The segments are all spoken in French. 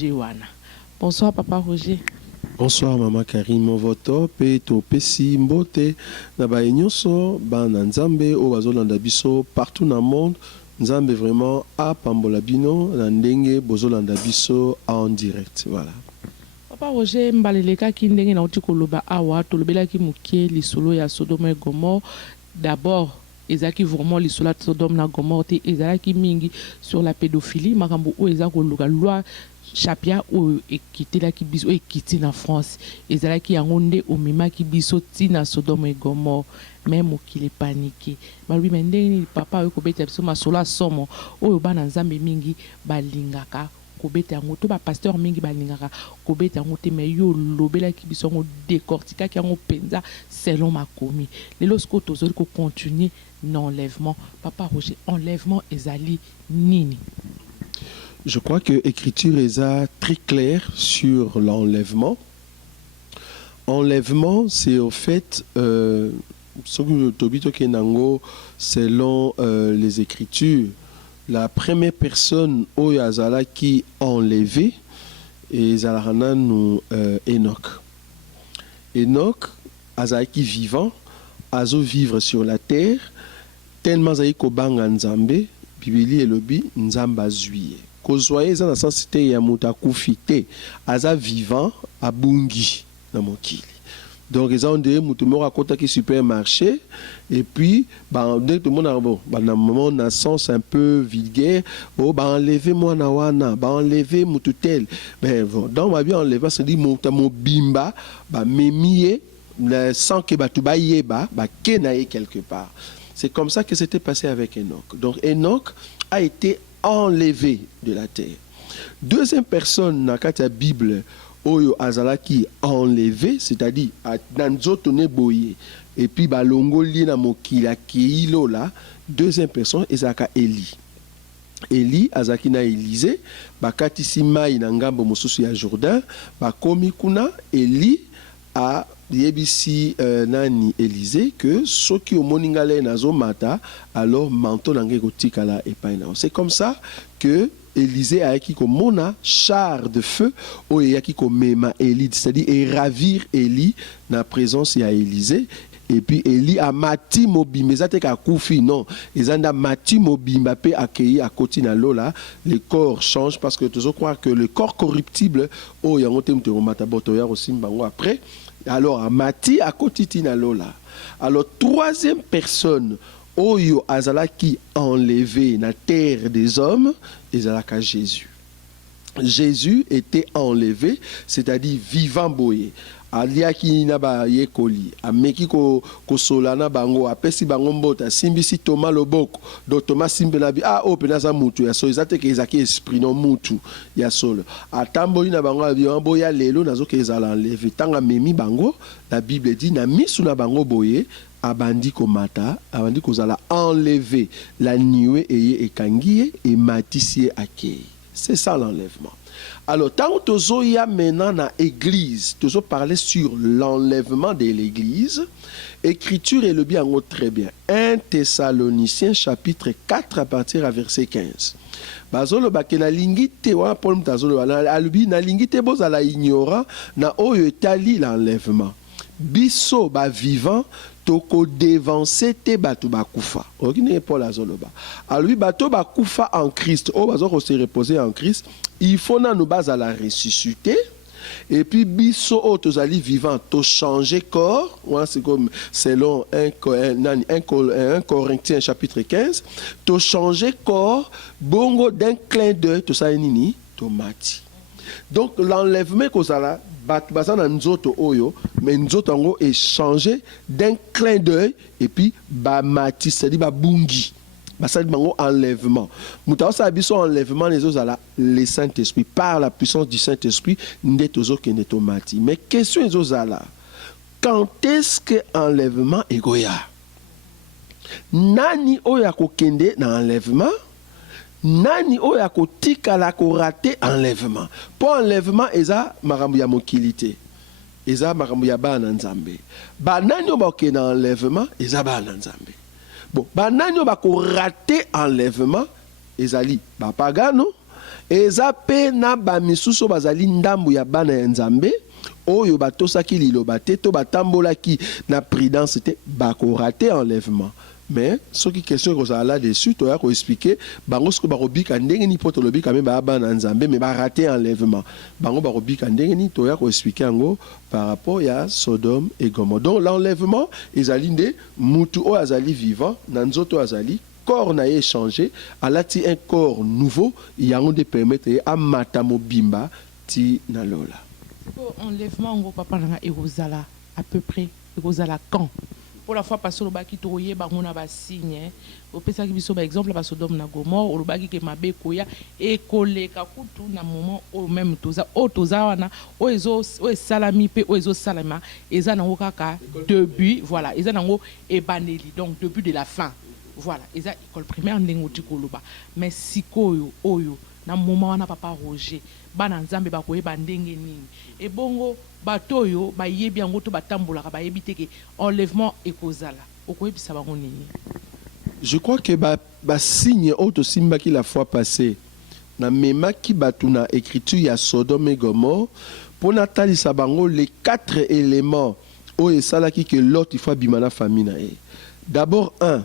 Roger wana. Bonsoir Papa Roger. Bonsoir Maman Karine Movoto pe to pesi mbote na ba nyonso ba na Nzambe o bazolanda biso partout dans le monde. Nzambe vraiment a pambola bino na ndenge bozolanda biso en direct. Voilà. Papa Roger mbaleleka ki ndenge na uti koloba awa tolobela ki mukie lisolo ya Sodome et Gomorrhe. D'abord ezaki vraiment lisolo ya Sodome na Gomorrhe te ezalaki mingi sur la pédophilie makambo o ezako luka loi chapia o ekitelaki biso o ekiti na France ezalaki yango nde omemaki biso tina Sodome et Gomorrhe même mokili paniqué balobi me ndenge papa oyo kobeta biso masolo ya somo oyo bana Nzambe mingi balingaka kobeta yango to bapasteur mingi balingaka kobeta yango te me yo lobelaki biso yango décortiquaki yango penza selon makomi lelo siko tozoli kocontinue na enlèvement. Papa Roger, enlèvement ezali nini? Je crois que l'écriture est très claire sur l'enlèvement. Enlèvement, c'est au fait, selon les écritures, la première personne au Yazala qui enlevé est Zalahana nous Enoch. Enoch, Azaki vivant, azo vivre sur la terre, tellement Zaiko banga Nzambe, Bibili et Lobi, Nzamba zuye. Kozwaye za na sensité ya muta kufite aza vivant à bungi na mokili. Donc ils ont dit mutu mo rakota ki supermarché et puis dès tout le monde a bon na moment na sens un peu vulgaire oh enlever moi na wana enlever mutu tel ben bon donc va bien enlever ça dit muta mo bimba memie sans que tu yeba kenaye quelque part. C'est comme ça que c'était passé avec Enoch. Donc Enoch a été enlevé de la terre. Deuxième personne dans la Bible, Oyo Azalaki enlevé, c'est-à-dire Nanzotone Boye, et puis Balongo Lina Mokila Keilo là, deuxième personne, Ezaka Eli. Eli Azaki na Élysée, Bakati Simai Nangambo Mosusu ya Jourdain, Bakomi Kuna, Eli a yebisi nani Élysée que ceux qui au moningale nazo mata alors manto nange kotikala epaina. C'est comme ça que Élysée a qui mona char de feu o yaki ko mema Élie, c'est-à-dire et ravir Élie na présence ya Élysée. Et puis Élie a mati mobimba ezate ka kufi non ezanda mati mobimba pe accueilli à côté na lola le corps change parce que toujours croire que le corps corruptible o yangote mtero mata boto ya osimbango après. Alors, Mati à Kotitina Lola. Alors, troisième personne, Oyo Azalaki enlevé na terre des hommes, Azalaka Jésus. Jésus était enlevé, c'est-à-dire vivant boye. Aliaki naba yekoli, ameki ko solana bango, apesi bango mbota, simbisi Thomas loboko, do Thomas simbelabi, penaza mutu, ya so izate ke ezaki esprit non mutu, ya solo. Atamboli na bango abiyo, boya lelo, nazo ke ezala enlevé. Tanga memi bango, la Bible dit, na misu na bango boye, abandi ko mata, abandi ko zala enlevé, la niwe eye ekangiye, et matisie akei. C'est ça l'enlèvement. Alors, tant que nous y a maintenant dans l'église, nous allons parler sur l'enlèvement de l'église. Écriture est le bien très bien. 1 Thessaloniciens chapitre 4 à partir à verset 15. Bazolo bakena lingite wa Paul mtazolo alubi na lingite bozala ignorant na oyo etali l'enlèvement. Biso ba vivant toko devancer te batu bakufa. Okine Paul azoloba. Alubi bato bakufa en Christ. O bazoko se reposer en Christ. Il faut na nous base à la ressusciter. Et puis biso o tozali vivant to changer corps. C'est comme selon 1 Corinthiens chapitre 15. To changer corps bongo d'un clin d'œil to sa nini to mati. Donc l'enlèvement kozala bazana nzoto oyo mais nzoto ngo est changé d'un clin d'œil et puis ba mati c'est-à-dire ba bungi. Ça dit enlèvement. Moutawa sabiso enlèvement les autres le Saint-Esprit par la puissance du Saint-Esprit ndetozo kenetomati. Mais question les autres là. Quand est-ce que enlèvement est goya? Nani oya ko kende na enlèvement? Nani oya ko tika la ko raté enlèvement? Pour enlèvement eza makambo ya mokilité. Eza makambo ya bana nzambe. Ba nani oba ke na enlèvement eza bana nzambe. Bon, banani ba ko raté enlèvement ezali ba pagano eza pe na bamisusu bazali ndambu ya bana ya nzambe oyo batosaki liloba te to batambolaki na prudence te bakorate enlèvement. Mais ce qui est question que ça là-dessus, tu as expliqué, bango ce que barobi kandenge ni poto lobi quand même ba nzambe mais ba raté enlèvement. Bango barobi kandenge ni tu as expliqué ango par rapport à Sodome et Gomorrhe. Donc l'enlèvement ezali nde mutu o azali vivant, nanzoto azali corps na échangé, alati un corps nouveau, yango de permettre à matamo bimba ti na lola. Enlèvement ngo papa nanga ekozala à peu près ekozala quand? Pour la fois parce que le baki toye bangona ba signe au pesa ki biso ba exemple ba Sodome na Gomorrhe le baki ke mabe koya e koleka kutu na moment au même toza wana o salami pe o ezo salama eza nango kaka début voilà eza nango ebaneli donc début de la fin voilà eza école primaire ndengoti koloba mais sikoyo oyo na moment wana papa Roger bana nzambe bakoyeba ndenge nini e bongo batoyo bayebi yango to batambolaka bayebi te ke enlèvement ekozala okoyebisa bango nini? Je crois que ba signe auto simbaki la fois passée na mema ki batuna écriture ya Sodome et Gomorrhe pour natalisa bango les 4 éléments o esalaki que l'autre fois bimana famille na e. D'abord un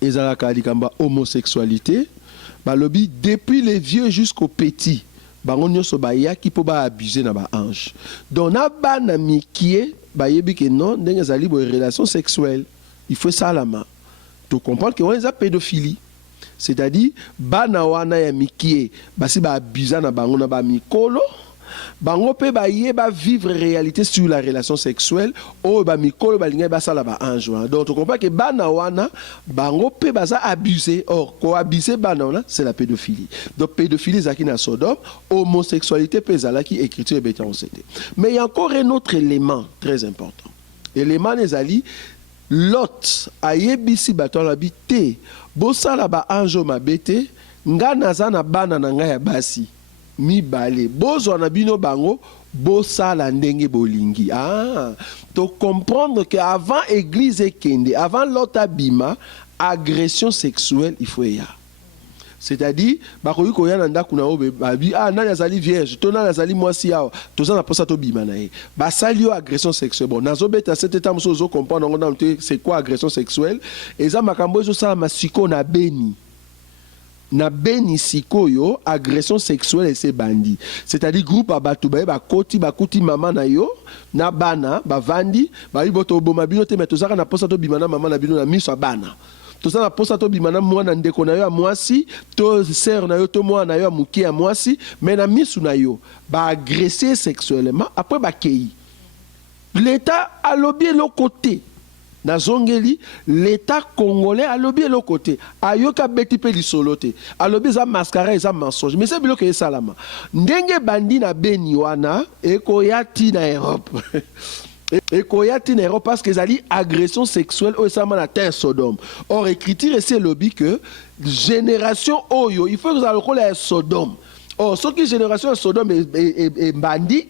ezalaka likamba homosexualité balobi depuis les vieux jusqu'aux petits bango nyonso bayaki po ba abuser na ba ange. Donc na bana mikie bayebi que non ndenge ezali bo relation sexuelle il faut ça la main. Tu comprends que on est pédophilie. C'est-à-dire bana wana ya mikie basi ba abuser na bango na ba mikolo bango pe ba yeba vivre réalité sur la relation sexuelle o ba mikolo ba linga ba sala ba ange. Donc tu comprends que bana wana bango pe baza abuser or ko abuser bana wana c'est la pédophilie. Donc pédophilie zaki na Sodome, homosexualité pe zalaki écriture beta on sait. Mais il y a encore un autre élément très important. Élément nezali Lot ayebisi bato la bité bosala ba ange mabete nga naza na bana na nga ya basi mibale bozwa na bino bango bosala ndenge bolingi. To comprendre que avant église ekende avant Lot abima agression sexuelle il faut ya. C'est-à-dire bakoyi ko yana ndako na obe babi nani azali vierge to nani azali mwasi yawa toza na posa to bima na ye basali yo agression sexuelle. Bon nazo beta cet état moso zo comprendre ngona c'est quoi agression sexuelle eza makambo ezo sala masiko na beni sikoyo agression sexuelle c'est bandi. C'est-à-dire groupe abatu ba koti bakuti mama na yo na bana bavandi ba iboto boma bino te metozaka na posa to bima na mama na bino na miso bana. Tout ça na posa to bimana mwana ndeko na yo ya mwasi to sœur na yo to mwana na yo ya mukie ya mwasi mais na misu na yo ba agresser sexuellement après ba kei. L'état a lobby l'autre côté. Na zongeli l'état congolais a lobby l'autre côté. Ayoka beti pe lisolote. A lobby za mascara za mensonge. Mais c'est bilo ke salama. Ndenge bandi na beni wana eko yati na Europe. Et koyati nero parce que zali agression sexuelle au sama na terre Sodome. Or écriture c'est lobby que génération oyo il faut que ça le rôle est Sodome. Or ce qui génération Sodome est bandi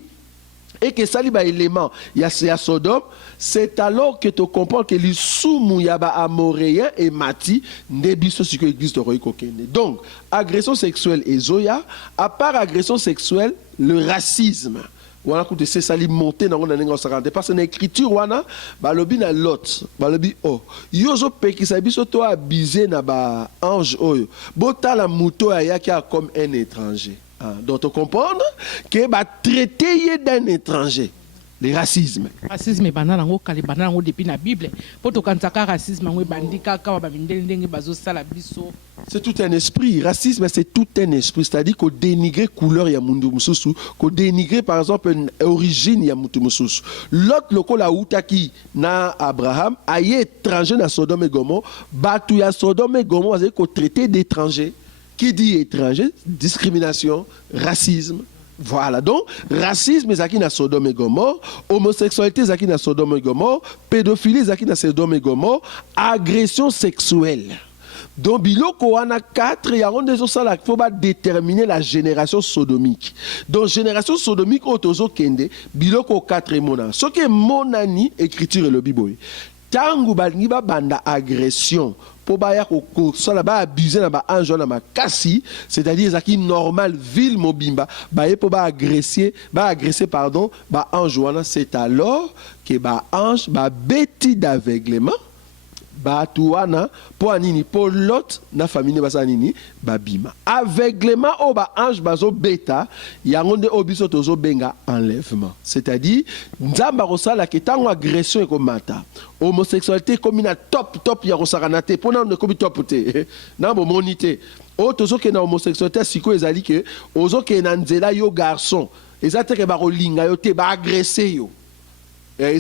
et que ça li ba élément il y a Sodome, c'est alors que tu comprends que les soumou yaba amoréen et mati nebiso ce que l'église de Roy Kokene. Donc agression sexuelle et zoya à part agression sexuelle le racisme. Wana koute c'est ça li monter dans on s'arrête parce que l'écriture wana balobi na Lot balobi yozo pekisa biso to abusé na ba ange oyo botala muto ayaki comme un étranger. Donc tu comprendre que ba traiter d'un étranger le racisme. Racisme banana ngo kali banana ngo depuis na Bible pour to kansaka racisme ngo bandika ka ba mindele ndenge bazo sala biso. C'est tout un esprit. Racisme, c'est tout un esprit. C'est-à-dire qu'on dénigre couleur ya mundu mususu, qu'on dénigre par exemple origine ya mundu mususu. L'autre local a outaki na Abraham, aye étranger na Sodome et Gomorrhe, batu ya Sodome et Gomorrhe, c'est qu'on traité d'étranger. Qui dit étranger? Discrimination, racisme. Voilà, donc racisme zaki na Sodome et Gomorrhe, homosexualité zaki na Sodome et Gomorrhe, pédophilie zaki na Sodome et Gomorrhe, agression sexuelle. Donc biloko wana 4 ya on des osala il faut pas déterminer la génération sodomique. Donc génération sodomique otozo kende biloko 4 mona. Ce que monani écriture le Bible. tangu balingi banda agression po baya kosala abusé na ange na makasi, c'est-à-dire ezaki normal ville mobimba baye po agresser pardon ange wana, c'est alors que ange beti d'aveuglement batu wana po anini po lot na famille basa nini babima aveuglement o ange bazo beta yango nde obiso tozo benga enlèvement, c'est-à-dire nzamba kosala ke tango agression ekomata homosexualité comme na top ya kosakana te pona ne komi top te na bo monité o tozo ke na homosexualité siko ezali ke ozo ke na nzela yo garçon ezate ke ba kolinga yo te ba agresser yo.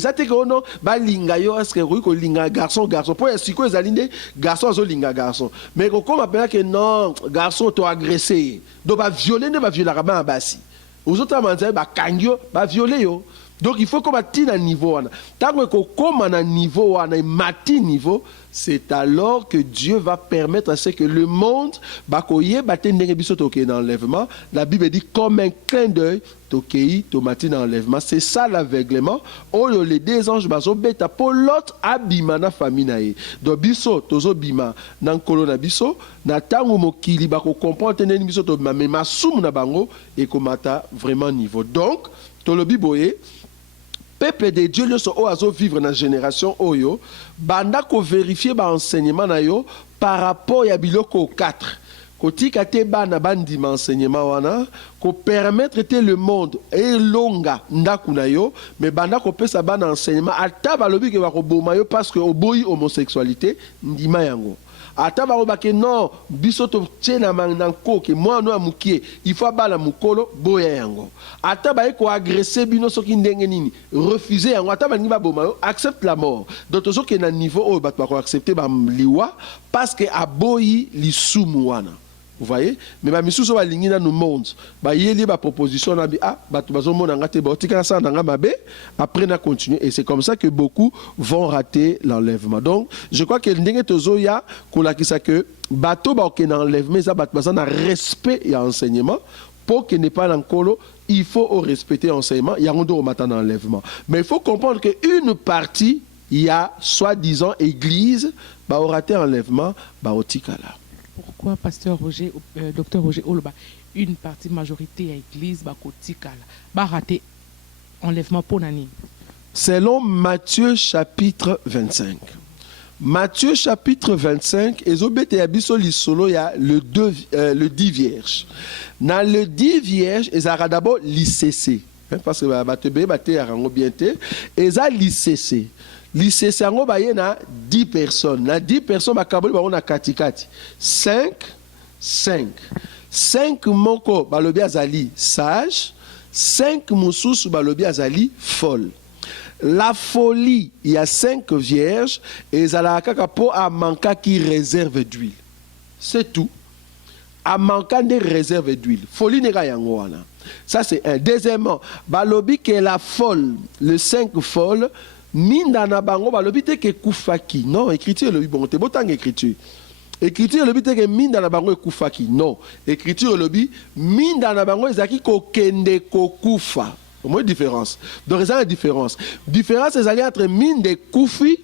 Ça te que non balinga yo est-ce que ko linga garçon pour siko ezali nde garçon zo linga garçon mais comme appelle que non garçon to agressé do ba violer ne ba violer ba basi aux autres manza ba kangyo ba violer yo. Donc il faut qu'on batte à niveau wana tango ko koma na niveau wana mati niveau, c'est alors que Dieu va permettre à ce que le monde bakoye batte ndenge biso toke dans l'enlèvement. La Bible dit comme un clin d'œil tokei tomati dans l'enlèvement, c'est ça l'aveuglement. Oh les deux anges bazo beta pour l'autre abima na famille na ye. Donc biso tozo bima na nkolo na biso na tango mokili bako comprendre ndenge biso to mais masumu na bango et komata vraiment niveau. Donc tolobi boye peuple de Dieu nyonso o azo vivre na génération oyo banda ko vérifier ba enseignement na yo par rapport ya biloko 4 kotika te bana bandima enseignement wana ko permettre te le monde elonga ndaku na yo mais banda ko pesa bana enseignement ata balobi ke ba ko boma yo parce que oboyi homosexualité ndima yango ata barobake non biso to tena mananko ke moi no amukie il faut bala mukolo boya yango ata ba ko agresser bino soki ndenge nini refuser yango ata ba ngiba boma accepte la mort donc to soki na niveau o ba ko accepter ba liwa parce que aboyi lisumu wana. Vous voyez, mais ma mission va ligner dans le monde. Bah yeli ba proposition na bi ba tu bazo mona ngate ba tika sa na mabe après na continuer et c'est comme ça que beaucoup vont rater l'enlèvement. Donc je crois que ndenge tozo ya kola kisa que bato ba ok na enlèvement ça bato baza na respect et enseignement pour que n'est pas l'encolo, il faut respecter l'enseignement, il y a un dos au matin d'enlèvement. Mais il faut comprendre qu'une partie, il y a soi-disant église, bah au raté enlèvement, bah au tikala. Pourquoi pasteur Roger, docteur Roger Oloba, une partie majorité à l'église bakotikala, ba raté enlèvement pour nani? Selon Matthieu chapitre 25. Matthieu chapitre 25, ezobete yabiso lisolo ya le 10 vierges. Dans le 10 vierges, ezara d'abord l'ICC. Parce que batebe bate yarango biente, eza l'ICC. L'ICC yango baye na 10 personnes. Na 10 personnes bakaboli ba na katikati. 5 moko balobi azali sage, 5 mususu balobi azali folle. La folie, il y a 5 vierges et ezalaka po a manka qui réserve d'huile. C'est tout. A manka de réserve d'huile. Folie nega yango wana. Ça c'est un. Deuxièmement, balobi que la folle, le 5 folle, minda na bango balobi te ke kufaki. Non, écriture le bon te botang écriture. Écriture le te ke minda na bango kufaki. Non, écriture le minda na bango ezaki ko kende ko kufa. Au moins différence. Donc il y a une différence. Différence c'est entre mine de kufi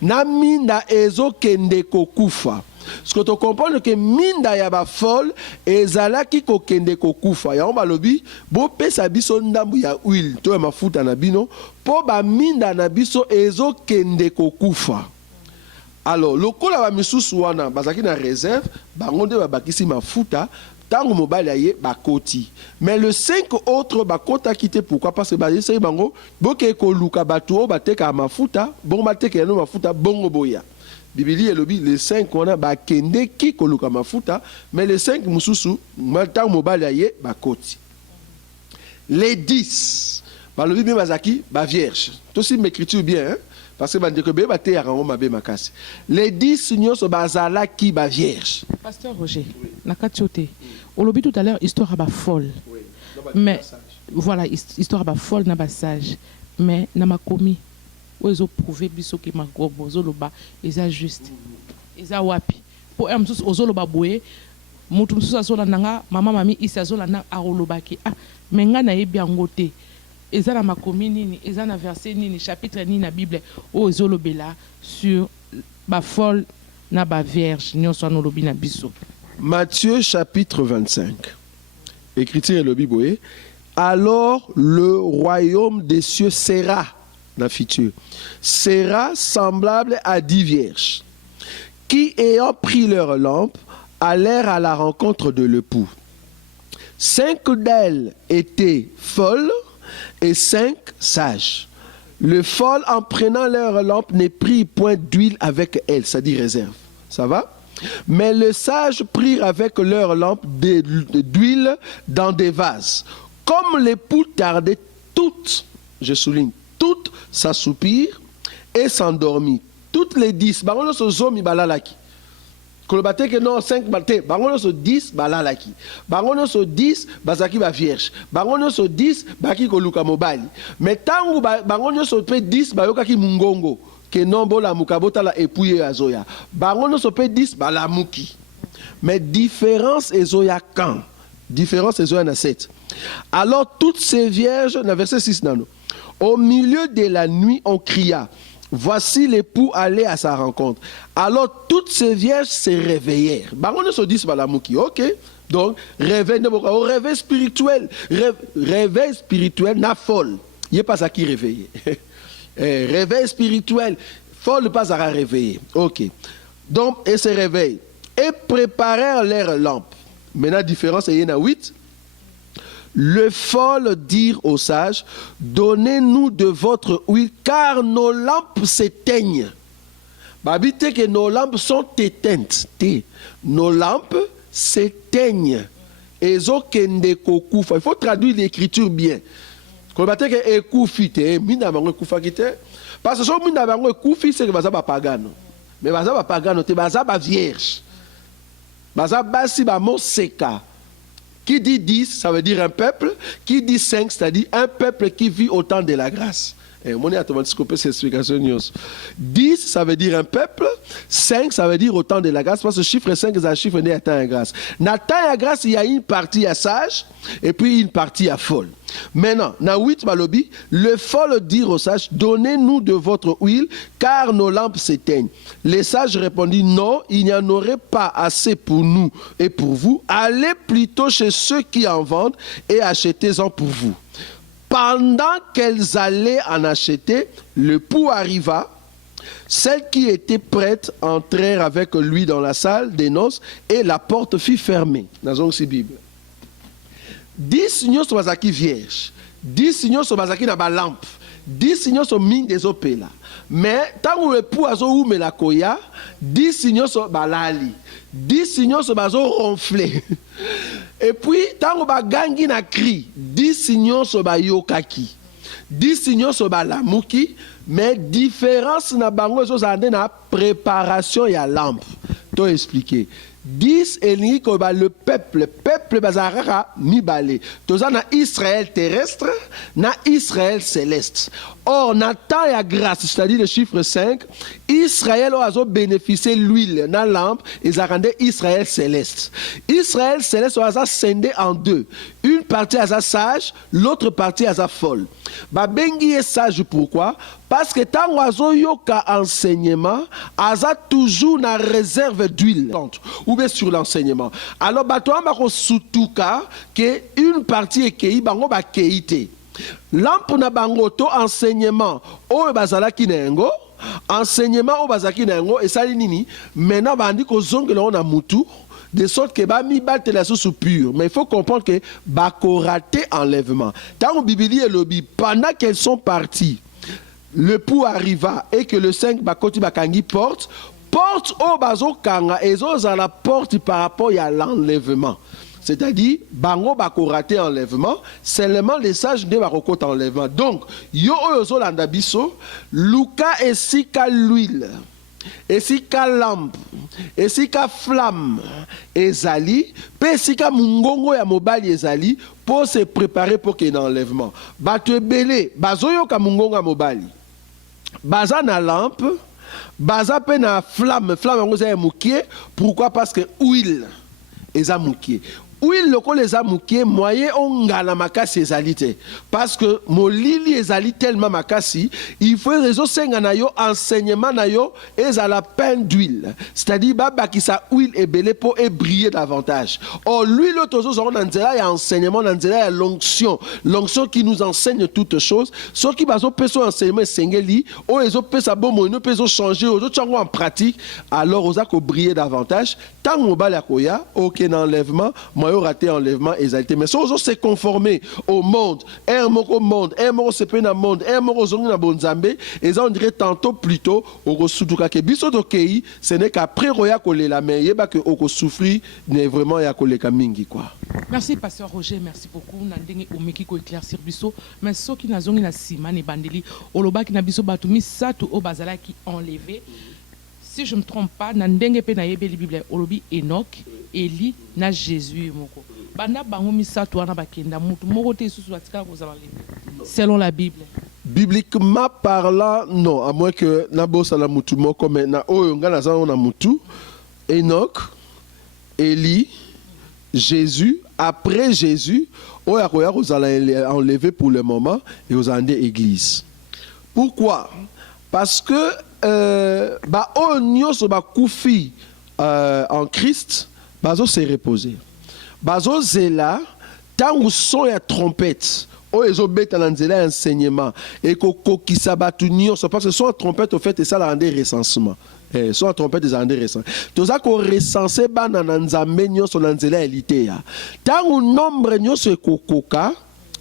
na minda ezo kende ko kufa. Ce que tu comprends que minda ya ba folle ezalaki ko kende ko kufa. Ya on balobi bo pesa biso ndambu ya huile to ya mafuta na bino po ba minda na biso ezo kende ko kufa. Alors lokola ba misusu wana bazaki na réserve bango nde babakisi mafuta tango mobile aye bakoti. Mais le 5 autres bakota quitté pourquoi parce que bazisi bango boke ko luka batu bateka mafuta bon bateka no mafuta bongo boya. Bibili elobi les 5 wana bakende ki ko luka mafuta mais les 5 mususu tango mobile aye bakoti. Les 10 balobi bien bazaki ba vierge. Tout si m'écriture bien hein? Parce que les 10 nyonso bazala qui ba vierge. Pasteur Roger, nakatiote. On l'a dit tout à l'heure, histoire ba folle. Mais voilà, histoire ba folle na ba sage. Mais na ma commis. Ils ont prouvé biso que ma gobo zoloba eza juste. Eza wapi. Pour un msus ozoloba boye, mutu msus azola nanga, mama mami isa zola na arolobaki. Ah, mais nga na yebi angote. eza na makomi nini, eza na verset nini, chapitre nini na Bible o ezolobela sur ba folle na ba vierge nyonso wana olobi na biso. Matthieu chapitre 25. Écriture et le Bible. Alors le royaume des cieux sera, la future, sera semblable à 10 vierges qui, ayant pris leur lampe, allèrent à la rencontre de l'époux. 5 d'elles étaient folles et 5 sages. Le folle, en prenant leur lampe, ne prit point d'huile avec elles, c'est-à-dire réserve. Ça va? Mais les sages prirent avec leur lampe d'huile dans des vases. Comme l'époux tardait, toutes, je souligne, toutes s'assoupirent et s'endormit. Toutes les 10, bangono so zomi balalaki. Kolobate que non 5 baté, bangono so 10 balalaki. Bangono so 10 bazaki ba vierge. Bangono so 10 baki koluka mobali. Mais tangu bangono so pe 10 bayokaki mungongo que non bola mukabota la épouye azoya. Bangono so pe 10 balamuki. Mais différence ezoya quand? Différence ezoya na 7. Alors toutes ces vierges, dans verset 6, au milieu de la nuit, on cria, voici l'époux allait à sa rencontre. Alors toutes ces vierges se réveillèrent. On se dit, ok, donc réveil spirituel, réveil spirituel, n'a folle. Il n'y a pas ça qui réveille. Réveil spirituel, folle pas à réveiller. Ok. Donc, ils se réveillent et préparèrent leurs lampes. Maintenant, la différence, il y en a 8. Le folle dirent aux sages, donnez-nous de votre huile, car nos lampes s'éteignent. Babite que nos lampes sont éteintes. Nos lampes s'éteignent. Il faut traduire l'écriture bien. Parce que si on c'est que ça va pagano. Mais ça va pagano, c'est va vierge. Ça va si seka. Qui dit 10, ça veut dire un peuple. Qui dit 5, c'est-à-dire un peuple qui vit au temps de la grâce. 10, ça veut dire un peuple. 5, ça veut dire au temps de la grâce. Parce que le chiffre 5, c'est un chiffre né à temps de grâce. Dans temps de grâce, il y a une partie à sage et puis une partie à folle. Maintenant, dans 8, le folle dit aux sages, donnez-nous de votre huile, car nos lampes s'éteignent. Les sages répondirent, non, il n'y en aurait pas assez pour nous et pour vous. Allez plutôt chez ceux qui en vendent et achetez-en pour vous. Pendant qu'elles allaient en acheter, le pou arriva. Celles qui étaient prêtes entrèrent avec lui dans la salle des noces et la porte fut fermée. Dans la Bible. 10 signaux sont bazaki vierge. 10 signaux sont bazaki na ba lampe. 10 signaux sont mine des opéla. Mais tant que le pou azo ou me la koya, 10 signaux sont balali. 10 signaux sont bazo ronflé. Et puis, tant que gangi na cri, 10 signaux sont yokaki. 10 signaux sont lamuki, mais différence na bango na préparation ya lampe. To expliquer. 10 elingi ko ba le peuple bazarara mibale. Toza na Israël terrestre, na Israël céleste. Or, na temps ya grâce, c'est-à-dire le chiffre 5, Israël a bénéficié l'huile na lampe et ça rendait Israël céleste. Israël céleste a scindé en deux. Une partie à sa sage, l'autre partie à sa folle. Ba bengi est sage pourquoi? Parce que tant oiseau yoka enseignement, aza toujours na réserve d'huile ou bien sur l'enseignement. Alors batoa bako sutuka que une partie est kei bango ba keite. Lampe na bango to enseignement o bazala kinengo, enseignement o bazaki nengo et sali nini. Maintenant bandi ko zongelo na mutu. De sorte que ba mi batte la sous pure. Mais il faut comprendre que bako raté enlèvement. Dans le Bible et le Bible, pendant qu'elles sont parties, le pou arriva et que le 5 bakoti bakangi porte au bazo kanga et zo à la porte par rapport à l'enlèvement. C'est-à-dire, bango bako raté enlèvement, seulement les sages de bako enlèvement. Donc, yo oyo landa biso, luka esika l'huile. Esika lampe, esika flamme, ezali, pe esika mungongo ya mobali ezali, pour se préparer pour qu'il y ait un enlèvement. Batu belé, bazoyo ka mungongo ya mobali. Baza na lampe, baza pe na flamme, flamme yango za moukie, pourquoi? Parce que huile eza moukie. huile lokola eza mukie moyen ongala makasi ezali te parce que molili ezali tellement makasi il faut ezosenga na yo enseignement na yo ezala pain d'huile c'est-à-dire babakisa huile ebele po briller davantage. Or l'huile tozozonga na nzela ya enseignement na nzela ya l'onction qui nous enseigne toutes choses so ki bazo peso enseignement sengeli o ezopesa bomo no peso changer ozo tsango en pratique alors oza ko briller davantage tant mobile akoya OK na enlèvement moi raté enlèvement exalté mais so se conformer au monde un monde se pe na monde un moko zongi na bonzambe et ça on dirait tantôt plutôt au sutuka ke biso dokei ce n'est qu'après roya kolela mais yeba que oko souffrir n'est vraiment ya koleka mingi quoi. Merci pasteur Roger, merci beaucoup nandenge omeki ko éclaircir biso mais so ki nazongi na sima ne bandeli oloba ki na biso batu misatu o bazala ki enlevé. Si je ne me trompe pas, nandenge pe na yebeli Bible olobi Enoch, Eli na Jésus moko. Banda bango misatu wana bakenda mutu moko te susu atika ko zalale. Selon la Bible. Bibliquement parlant, non, à moins que nabo sala mutu moko mais na oyo ngana za na mutu Enoch, Eli, Jésus, après Jésus, oyo akoya ko zala enlevé pour le moment et aux andé église. Pourquoi? Parce que nyonso bakufi en Christ bazo se reposer bazo zela tangu son ya trompette o ezobeta na nzela enseignement et kokokisa batu nyonso parce que son ya trompette au fait et ça la rende recensement son ya trompette des rende recensement toza ko recenser bana na nzambe nyonso na nzela elite ya tangu nombre nyonso ekokoka.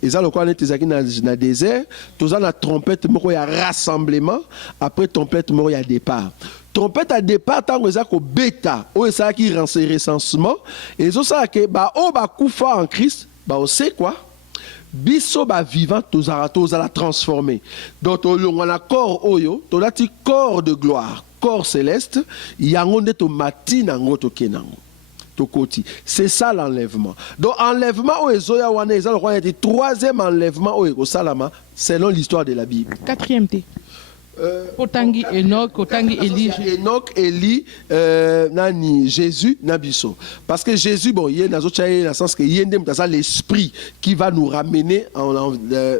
Et ça, le quoi, on est dans le désert, tout ça, la trompette, il y a rassemblement, après trompette, il y a départ. Trompette à départ, tant que ça, bêta, ou ça qui rend ses recensements, et ça, que, koufa en Christ, on sait quoi? Biso vivant, tout ça, la transformer. Donc, on a corps, oyo, tout ça, corps de gloire, corps céleste, il y a un de matin, un autre kenango. C'est ça l'enlèvement. Donc enlèvement au Ezoya wana eza le roi troisième enlèvement au Salama selon l'histoire de la Bible. Quatrième thé. Otangi Enoch, Otangi Eli. Enoch, Eli, nani Jésus, Nabiso. Parce que Jésus, bon, il y a dans le sens que il y a l'esprit qui va nous ramener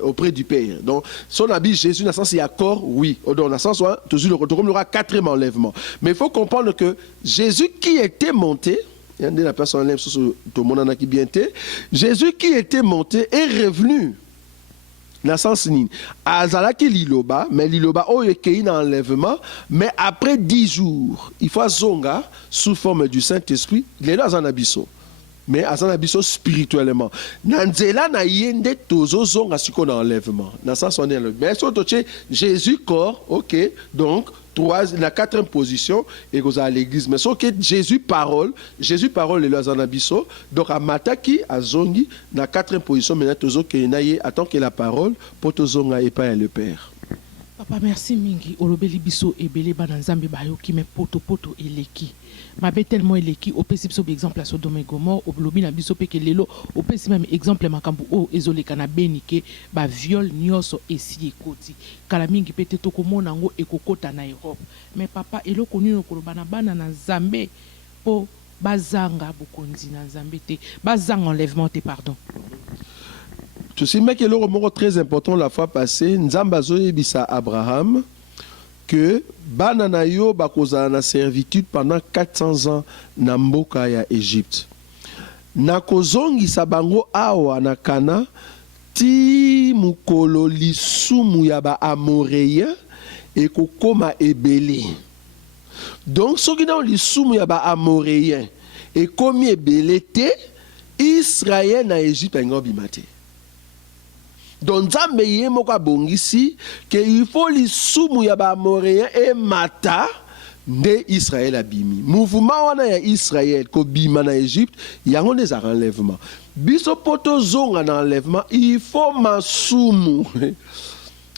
auprès du Père. Donc, son habit Jésus, dans le sens il y a corps, oui. Dans le sens toujours le retour, il y aura quatrième enlèvement. Mais il faut comprendre que Jésus qui était monté, la personne tout le monde qui bien été. Jésus qui était monté est revenu. Dans le sens ni azalaki liloba mais liloba oyo ekei na enlèvement mais après 10 jours il faut zonga sous forme du Saint-Esprit lelo azana biso mais azana biso spirituellement na nzela na yende tozo zonga siko na enlèvement dans sens on est mais surtout Jésus corps OK donc la quatrième position et vous à l'église mais ce que Jésus parole le azanabiso donc à mataki à zongi la quatrième position mais tozo que naie attend que la parole pour tozonga et pas le Père. Papa merci mingi olobeli biso ebele bana nzambe bayoki me poto eleki mabe tellement eleki opesi biso exemple à Sodome et Gomorrhe olobi na biso pe ke lelo opesi même exemple makambo o ezoleka na benike ba viol nyonso esi ekoti kala mingi pete tokomona ngo ekokota na Europe mais papa eloko nini okoloba na bana na nzambe po bazanga bokonzi na nzambe te bazanga enlèvement te pardon. Tu sais, mais que le mot très important la fois passée, Nzambazo ebisa Abraham que banana yo bakoza na servitude pendant 400 ans na mboka ya Égypte. Na kozongi sabango awa na Kana ti mukolo lisumu ya ba amoréen et kokoma ebele. Donc soki na lisumu ya ba amoréen et komi ebele te Israël na Égypte ngobimate. Donc Nzambe ye moko bongisi que il faut lisumu ya ba amoréen et mata de Israël abimi. Mouvement wana ya Israël ko bima na Égypte yango des enlèvements. Biso poto zonga na enlèvement il faut masumu.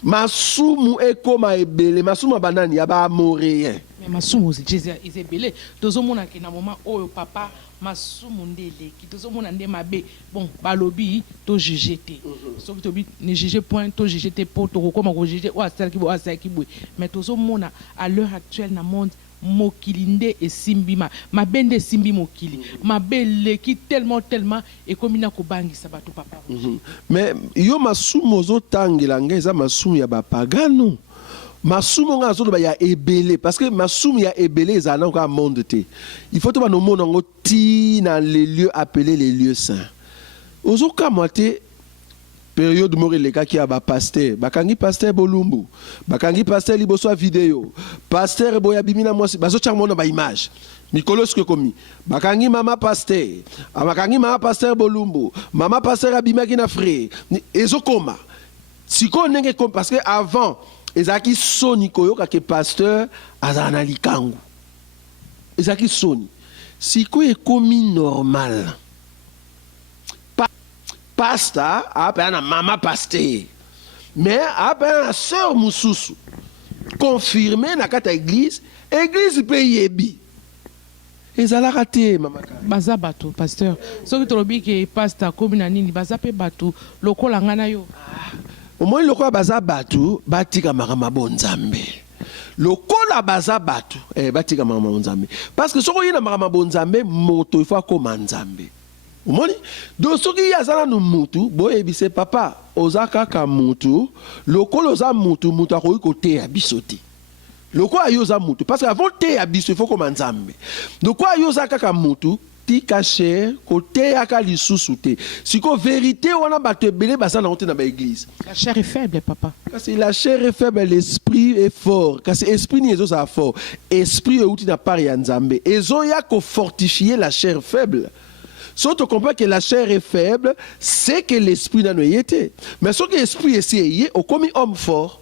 Masumu ekoma ebele masumu banani ya ba amoréen. Mais masumu Jésus ezebele tozomona ke na moment oyo papa masumu ndele ki tozomona nde mabe bon balobi to juger te soki tobi ne juger point to juger te po to koma ko juger o asala ki bo asala ki bo mais tozomona à l'heure actuelle na monde mokili nde esimbi mabende esimbi mokili mabele ki tellement ekomina kobangisa bato papa. Mais yo masumu ozotangela nga eza masumu ya bapagano. Masumu nga azoloba ya ebele parce que masumu ya ebele ezala encore monde te. Il faut to ba no mona ngo ti na les lieux appelés les lieux saints. Ozoka moite période moreleka ki aba pasteur bakangi pasteur bolumbu bakangi pasteur liboso a vidéo pasteur boya bimina mwasi bazocha mona ba image mikolo ce que komi bakangi mama pasteur bakangi mama pasteur bolumbu mama pasteur abimaki na frère ezokoma siko ndenge comme parce que avant ezaki soni koyoka ke pasteur azana likangu ezaki soni siko ekomi normal. Pasteur appelle na mama pasteur mais appelle na sœur mususu confirmé na kata église pe yebi ezalaka te mama baza bato pasteur soki tolobi ke pasteur komi na nini baza pe bato lokola ngana yo omoi lokola baza bato batika makama bonzambe lokola baza bato batika makama bonzambe parce que soko yina makama bonzambe moto il faut akoma nzambe. Omoni donc soki yazala no mutu boyebise papa ozaka ka mutu lokolo oza mutu akoki koteya biso te lokola yoza mutu parce que avant teya biso il faut koma nzambe donc kwa yoza kaka mutu tika cher koteya ka lisusu te siko vérité wana bato ebele baza na te na ba église. La chair est faible papa kasi la chair est faible l'esprit est fort kasi esprit ni ezoza fort esprit euti na part ya nzambe ezoya ko fortifier la chair faible. Si tu comprends que la chair est faible, c'est que l'esprit n'a pas été. Mais ce que l'esprit est essayé, au comme homme fort.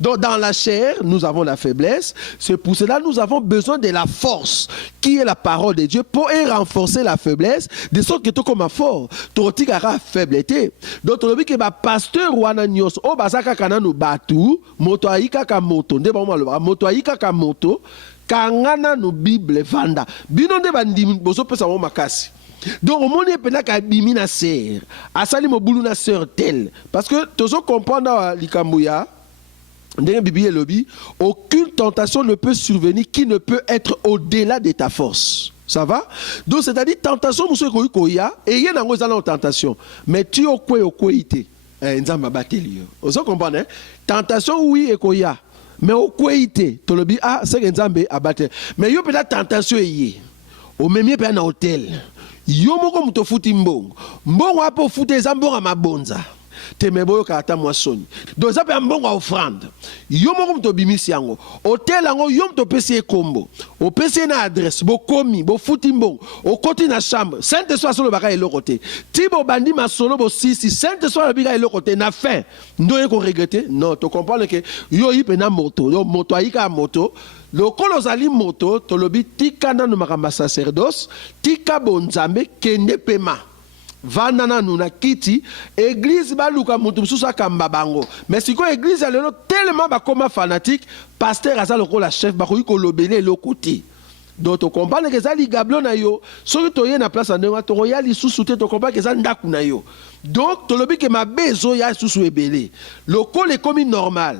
Donc dans la chair, nous avons la faiblesse. C'est pour cela que nous avons besoin de la force, qui est la parole de Dieu, pour renforcer la faiblesse, de sorte que tu comme fort, tu as faiblesse. Donc tu as dit que le pasteur wana nyos, o basaka kananu batu, moto aika ka moto, nde ba moto aika ka moto, kangana no Bible vanda. Bino nde bandimi bozo pesa mo makasi. Donc au monde pena ka bimi na sœur asali mobulu na sœur tel parce que tozo comprendre likambuya ndenge bibi elobi aucune tentation ne peut survenir qui ne peut être au-delà de ta force. Ça va? Donc c'est-à-dire tentation muso ko koya et yena ngo zala tentation mais tu okweite nzamba bateli yo. Ozo comprendre tentation oui ekoya mais okweite tolobi ah c'est nzambe abate mais yo peut-être tentation yé au même pe na hôtel yo moko muto futi mbongo apo futi mbongo mabonza te meboyo kata mwasoni donc ça pe mbongo offrande yo moko muto bimisi yango hotel yango yo muto pesi kombo o pesi na adresse bo komi bo futi mbongo o koti na chambre sainte soit solo baka eloko te tibo bandi masolo bo sisi sainte soit bika eloko te na fin ndoye ko regretter non to comprendre que yo yipe na moto yo moto ayika moto lokolo zali moto tolobi tika nanu makamba sacerdoce tika bonzambe kende pema vanda nanu na kiti église baluka mutu mususu akamba bango mais siko église alelo tellement bakoma fanatique pasteur aza lokola chef bakoki kolobele eloko te donc to comprendre que ezali gablo na yo soki toye na place ndenge tokoya lisusu te to comprendre que eza ndaku na yo donc tolobi ke mabe ezoya lisusu ebele lokolo ekomi normal.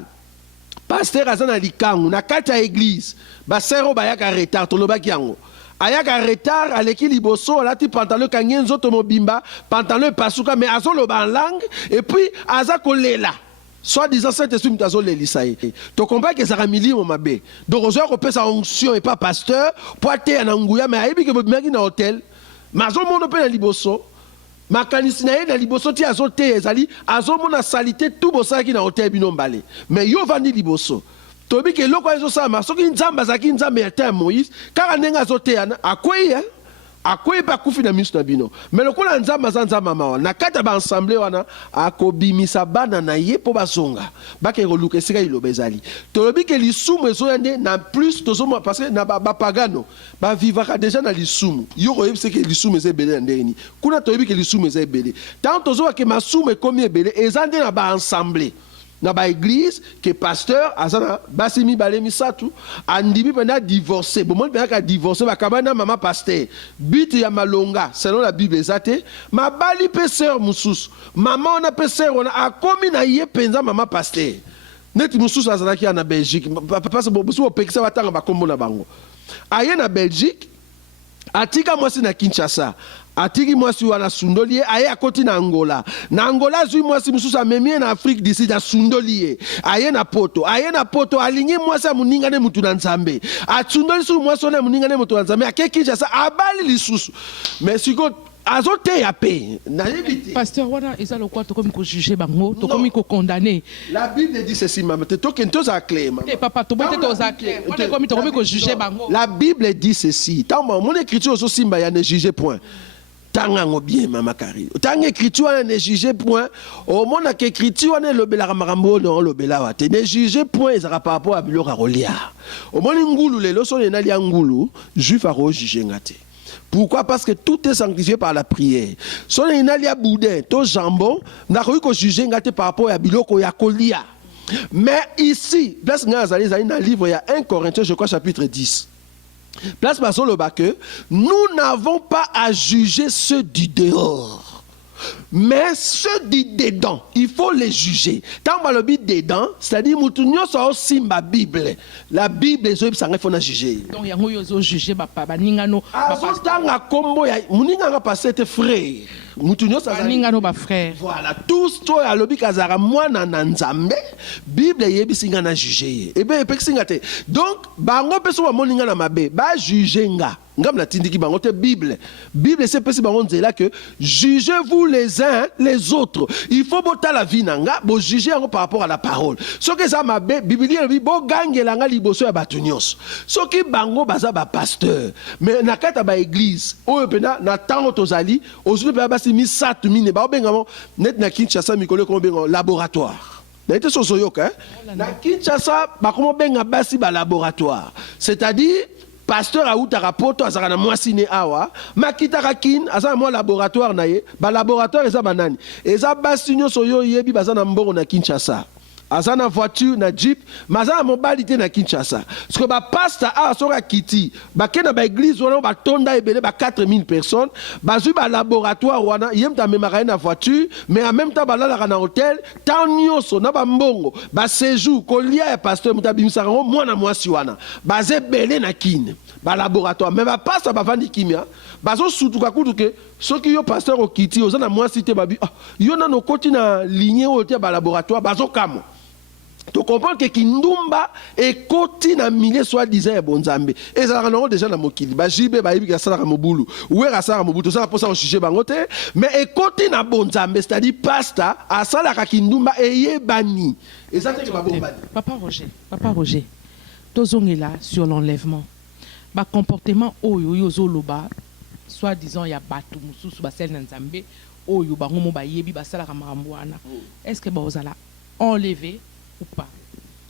Pasteur azana likangu na kati ya église basero bayaka retard tolobaki yango ayaka retard aleki liboso alati pantalon kanyenzo to mobimba pantalon pasuka mais azoloba en langue et puis aza kolela soit disant Saint-Esprit mutazo lelisa ye to comprends que ça ramili mo mabe donc ozo ko pesa onction et pas pasteur poate na nguya mais ayebi ke bobimaki na hôtel mazo mono pe na liboso makanisi na ye na liboso ti azote ezali azomona salite tout bosalaki na hotel bino mbale mais yo vandi liboso tobi ke eloko ezosama soki nzambe azalaki nzambe ya te Moïse kaka ndenge azoteyana akwei pa kufi na miso na bino mais lokola nzambe aza nzambe mawa na kati ya baensemble wana akobimisa bana na ye mpo bazonga bakende koluka esika liloba ezali tolobi ke lisumu ezoya nde na plus tozomona parce que na bapagano bavivaka déjà na lisumu yo koyebisa ke lisumu eza ebele na ndenge nini kuna toyebi ke lisumu eza ebele ntango tozoba ke masumu ekomi ebele eza nde na baensemble na ba église que pasteur azana basi mibale misatu andimi pena divorcer bomoni pena ka divorcer bakabana mama pasteur but ya malonga selon la Bible ezate mabali pe sœur mususu mama ona pe sœur ona akomi na ye penza mama pasteur neti mususu azalaki na Belgique parce que bosu opekisa batanga bakombo na bango aye na Belgique atika mwasi na Kinshasa atiki mwasi wana sundoli aye akoti na Angola zui mwasi mususu amemie na Afrique d'ici da sundoli aye na poto alingi mwasi amuninga ne mutu na Nzambe atsundoli su mwasi na muninga ne mutu na Nzambe ake Kinshasa abali lisusu mais siko azote ya pe na yebite pasteur wana eza lokwa to comme ko juger bango to comme ko condamner la Bible dit ceci maman te to kento za clair maman eh papa to bote to za clair wana comme to comme ko juger bango la Bible dit ceci tant mon écriture so simba ya ne juger point tangango bien mama Kari tang écriture ne juger point au monde que écriture ne lobela makambo no lobela wa te ne juger point ezaka par rapport à biloko rolia au monde ngulu lelo so na lia ngulu juif a juger ngate. Pourquoi? Parce que tout est sanctifié par la prière. Si on a boudin, to jambon, n'a pas eu juger par rapport à biloko ya kolia. Mais ici, place dans le livre, il y a 1 Corinthiens, je crois, chapitre 10. Place par le bas que nous n'avons pas à juger ceux du dehors. Mais ceux du dedans, il faut les juger. Tant que le but dedans, c'est-à-dire que ça aussi ma Bible. La Bible, il faut la juger. Donc, il y a un juger, papa, ningano. Tanga kombo ya muninga passé tes frères. Mutunyo sa ningano ba frère. Voilà, tous toi à lobi kazara mwana na Nzambe, Bible yebi singa na juger. Et ben epek singa te. Donc bango peso wa moninga na mabe, ba juger nga. Ngam la tindiki bango te Bible. Bible c'est pesi bango nzela que jugez-vous les uns les autres. Il faut bota la vie nanga, bo juger par rapport à la parole. Ce que ça mabe, Bible bi bo gangela nga liboso ya batunyos. Ce qui bango baza ba pasteur. Mais na kata ba église, oyo pena na tango tozali, ozuli pe ba mi satu mine ba bengamo net na Kinshasa mikolo ko bengo laboratoire. Na été sosoyoka na Kinshasa ba komo benga basi ba laboratoire. C'est-à-dire pasteur a uta rapoto azaka na mwasi ne awa makita kakin azana mo laboratoire na ye ba laboratoire eza banani eza basi nyoso yo yebi bazana mbongo na Kinshasa. Azana voiture na jeep mazana mobilité na Kinshasa parce que ba pasteur a sora kiti ba kena ba église wana ba tonda ebele ba 4000 personnes ba zu ba laboratoire wana yemta memaka na voiture mais en même temps ba la na hôtel tant nyoso na ba mbongo ba séjour kolia ya pasteur mutabimisa ngo mwana mwasi wana ba zebele na kine ba laboratoire mais ba pasteur ba vandi kimia ba zo sutuka kutuke soki yo pasteur okiti ozana mwasi te babi yo na no koti na lignée hôtel ba laboratoire ba zo kamo. Tu comprends que Kindumba est côté na milieu soi-disant et bon Zambé. Et ça a déjà na mokili. Ba jibe ba ibi ka sala mobulu. Oué ka sala mobulu. Ça pour ça on juger bangote. Mais est côté na bon Zambé, c'est-à-dire pasta a sala ka Kindumba eye bani. Et ça c'est pas bon bani. Papa Roger. Tozongela sur l'enlèvement. Ba comportement oyo yozo loba soi-disant ya batu mususu ba sel na Nzambe oyo ba ngomo ba yebi ba sala ka maramwana. Est-ce que ba ozala enlever ou pas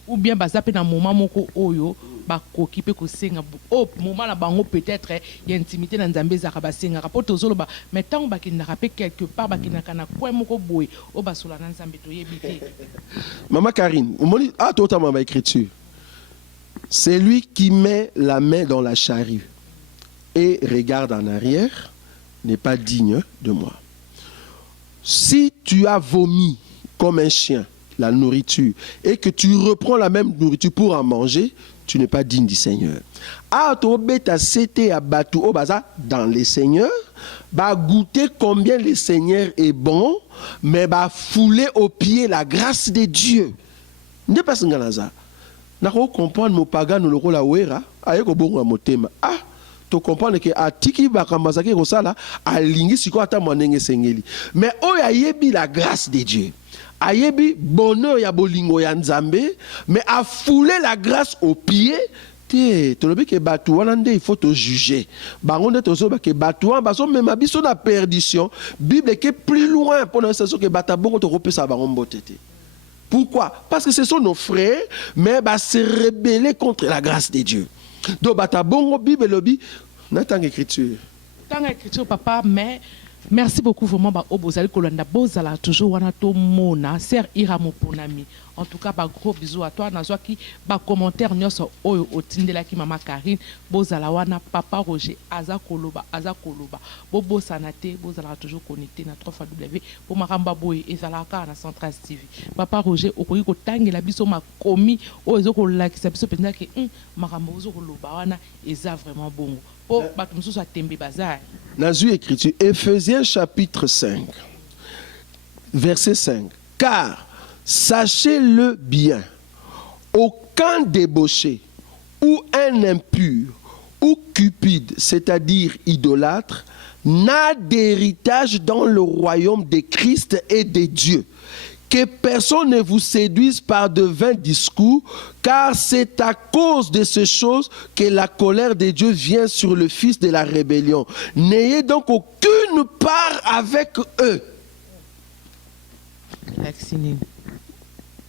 ou bien bazape na moment moko oyo ba koki pe ko senga oh moment la bango peut-être y a intimité na Nzambe za ba senga rapport aux ba mais tant ba kinaka pe quelque part ba kinaka na kwa moko boy o ba sola na Nzambe to yebite. Maman Karine moni a totalement ma écriture. C'est lui qui met la main dans la charrue et regarde en arrière n'est pas digne de moi. Si tu as vomi comme un chien la nourriture et que tu reprends la même nourriture pour en manger, tu n'es pas digne du Seigneur. Dans les seigneurs, bah goûter combien le Seigneur est bon, mais bah fouler aux pieds la grâce de Dieu. Ne pas se ngalaza. Na ko comprendre mo pagano loko la wera, ayeko bongo motema. Ah, to comprendre que atiki ba kambazaki ko sala, alingi siko ata mwanenge sengeli. Mais oya yebi la grâce de Dieu. Ayebi bonheur ya bolingo ya Nzambe mais a foulé la grâce aux pieds te tolobi ke batu wana nde il faut te juger bango nde tozo ba ke batu wana baso même biso na perdition Bible ke plus loin pour ça que bata bongo to repesa bango mbotete. Pourquoi? Parce que ce sont nos frères mais ba se rebeller contre la grâce de Dieu. Donc bata bongo Bible lobi na tang écriture papa mais Merci beaucoup vraiment ba obozali kolanda bozala toujours wana to mona ser ira moponami. En tout cas ba gros bisous à toi nazwa ki ba commentaire nyoso oyo otindela ki mama Karine bozala wana papa Roger aza koloba bobo sanate bozala toujours connecté na 3W pour maramba boye ezalaka na Central TV. Papa Roger okoki kotangela biso makomi oyo ezokolakisa biso penza ke maramba ozo koloba wana eza vraiment bongo. Oh, Nazu écriture, Éphésiens chapitre 5, verset 5. Car, sachez-le bien, aucun débauché, ou un impur, ou cupide, c'est-à-dire idolâtre, n'a d'héritage dans le royaume de Christ et de Dieu. Que personne ne vous séduise par de vains discours, car c'est à cause de ces choses que la colère de Dieu vient sur le fils de la rébellion. N'ayez donc aucune part avec eux.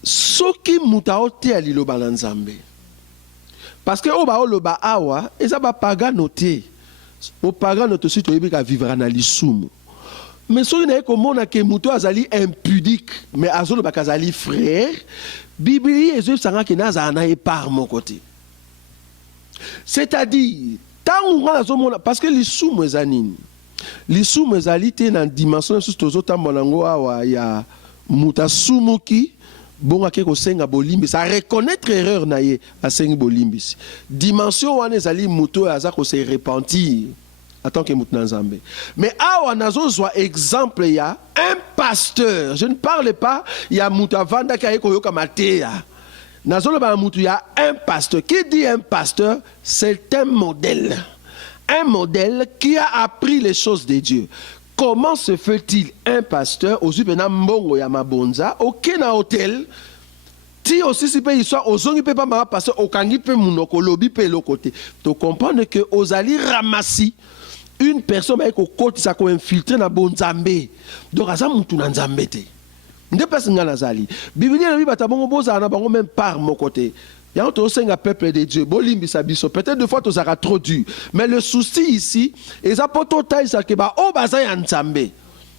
Soki mutaote aliloba na Nzambe. Parce que oba oloba awa, eza ba pagano te. O pagano to si to yebi ka vivre na lisumu. Mais si vous avez que Mouto azali impudique, mais azolo bakazali frère, Bible est sanga ki nazana et par mon côté. C'est-à-dire, parce que les sous ezanini, les sous ezali te na dimension sur tozo tambolango awa ya muta sumuki bonga ke ko senga bolimbi ça reconnaître erreur na ye a sengi bolimbi. Dimension wana ezali Mouto aza ko se repentir. Attends que Moutnanzambe. Mais awa nazo soit exemple il y a un pasteur. Je ne parle pas il y a Moutavanda qui a yoka matea. Nazo le ba Moutou il y a un pasteur. Qui dit un pasteur? C'est un modèle. Un modèle qui a appris les choses de Dieu. Comment se fait-il un pasteur aux Ubena Mbongo ya Mabonza aucun hôtel? Si aussi si pays soit aux ongi peut pas passer au kangi peut munoko lobi peut l'autre côté. Tu comprends que aux ali ramassi une personne avec au côté ça ko infiltré na bonzambe donc aza mutu na nzambe te nde pesa ngana zali biblia na bibata bongo boza na bango même par mon côté ya to senga peuple de Dieu bolimbisa biso peut-être deux fois to sera trop dur mais le souci ici eza poto taille ça ke ba o baza ya nzambe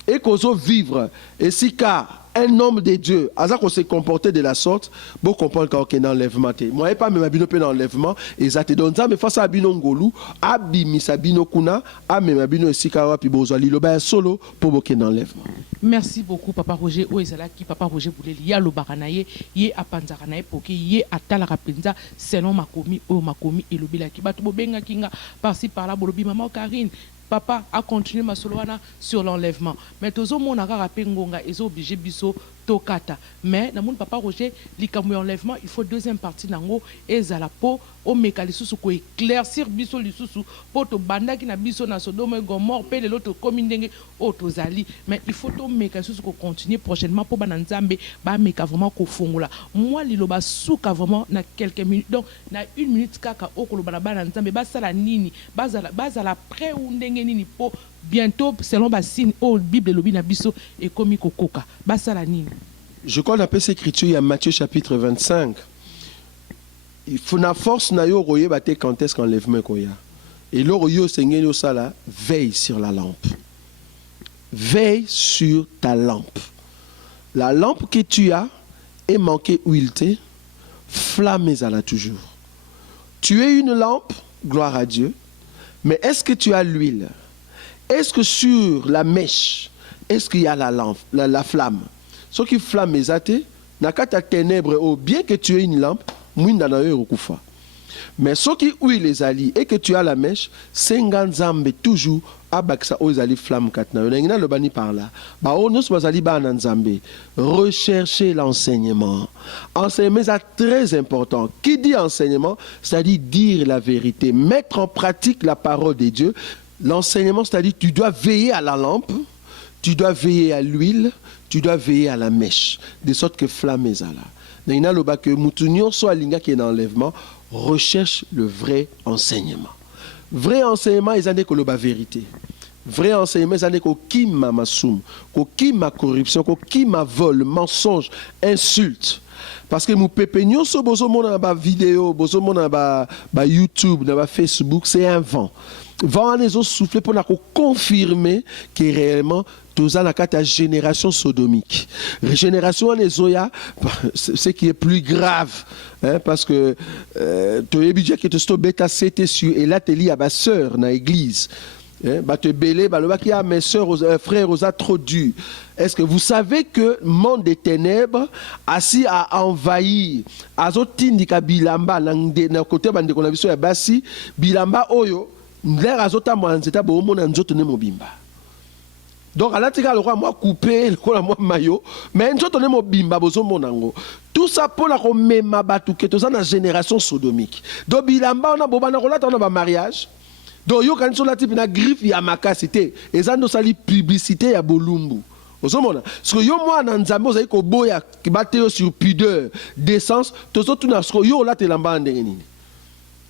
et kozo vivre et si car un homme de Dieu, Azako s'est comporté de la sorte, pour comprendre qu'il y a un enlèvement. Moi, je pas même abino un enlèvement, et ça te donne ça, mais face à abino ngolu, abimi sabino kuna, même abino esikawa puis bozali lo ba solo pour qu'il y ait un enlèvement. Merci beaucoup Papa Roger Oezalaki Papa Roger Bouleli ya lo baranaye ye apanzakanaye poki ye atala rapenza selon makomi o makomi elobelaki bato bobenga kinga par-ci par-là bolobi maman Karine Papa a continué ma soloana sur l'enlèvement. Mais tozo mon ara pengonga est obligé biso tokata. Mais na mon Papa Roger likamu enlèvement il faut deuxième partie nango ezala po o mekalisusu ko éclaircir biso lisusu po to bandaki na biso na Sodome et Gomorrhe pe l'autre commune ndenge o tozali. Mais il faut to mekalisusu ko continuer prochainement po bananzambe ba meka vraiment ko fongola. Moi liloba souka vraiment na quelques minutes donc na 1 minute kaka o koloba na bananzambe ba sala nini bazala près ou ndenge nini po bientôt selon ba signe o Bible lobi na biso et komi kokoka basala nini. Je crois d'après cette écriture il y a Matthieu chapitre 25. Il faut na force na yo royer baté quand est-ce qu'enlèvement koya. Et l'oroyo seigneur yo sala veille sur la lampe. Veille sur ta lampe. La lampe que tu as est manquée huile flamme à la toujours. Tu es une lampe, gloire à Dieu. Mais est-ce que tu as l'huile? Est-ce que sur la mèche, est-ce qu'il y a la lampe, la flamme? Ce qui flamme est athée, n'a qu'à ta ténèbre, oh, bien que tu aies une lampe, mais ce qui huile les alliés et que tu as la mèche, c'est nganzambe toujours abaksa aux alliés flamme katna. N'engina le bani par là. Ba onos bazali ba nanzambe. Rechercher l'enseignement. Enseignement c'est très important. Qui dit enseignement, c'est-à-dire dire la vérité, mettre en pratique la parole de Dieu. L'enseignement, c'est-à-dire tu dois veiller à la lampe, tu dois veiller à l'huile, tu dois veiller à la mèche, de sorte que flamme est là. N'engina le ba que moutunyon soit linga qui est dans l'enlèvement. Recherche le vrai enseignement. Vrai enseignement, ils ont dit que la vérité. Vrai enseignement, ils ont dit que qui m'a massoum, qui m'a corruption, qui m'a vol, mensonge, insulte. Parce que nous pépénions sur bozo mon na ba vidéo, bozo mon na ba YouTube, na ba Facebook, c'est un vent. vent wana ezosouffle mpona confirmer que réellement toza na kati ya génération sodomique. Régénération wana ezoya, ce qui est plus grave, hein, parce que toyebi dia ke tosto beta c'était sur et là teli ya ba sœur na église. Bah te belé, bah le qui a mes sœurs, frères, aux a trop dur. Est-ce que vous savez que le monde des ténèbres assis à envahir azotindika bilamba na côté bande qu'on a vu sur la basi bilamba oyo l'air azota mwanzeta bo mona nzoto ne mobimba. Donc à la tika le roi moi coupé le roi moi maillot mais nzoto ne mobimba bozo monango. Tout ça pour la remema batu que toza na génération sodomique. Donc bilamba on a bobana ko la on a ba mariage. Donc, yo quand la type na griffe ya makasité et ça nous sali publicité ya bolumbu. Osomona parce que yo moi na nzambe ozali ko boya ki bateo sur pudeur, décence, to so tuna sko yo la te lamba ndenge nini.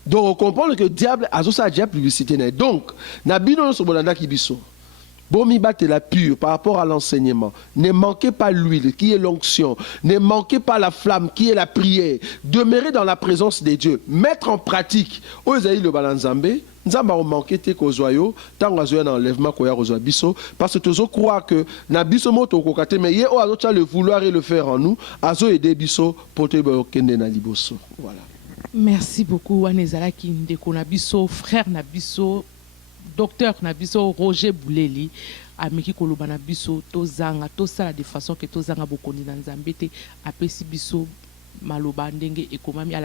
Donc on comprend que diable a ça déjà publicité na. Donc na bino so bolanda ki biso. Bomi batte la pure par rapport à l'enseignement. Ne manquez pas l'huile qui est l'onction. Ne manquez pas la flamme qui est la prière. Demeurez dans la présence de Dieu. Mettre en pratique. Ozaï le balanzambe. Nzamba o manqué te ko zoyo. Tango zoyo na enlèvement ko ya rozo biso. Parce que toujours croire que na biso moto ko kate mais ye o azo tcha le vouloir et le faire en nous. Azo aider biso pour te kende na liboso. Voilà. Merci beaucoup Wanezala ki ndeko na biso, frère na biso. Docteur Nabiso Roger Bouleli ameki koloba na biso tozanga tosala de façon que tozanga bokondi na nzambe te apesi biso maloba ndenge ekomami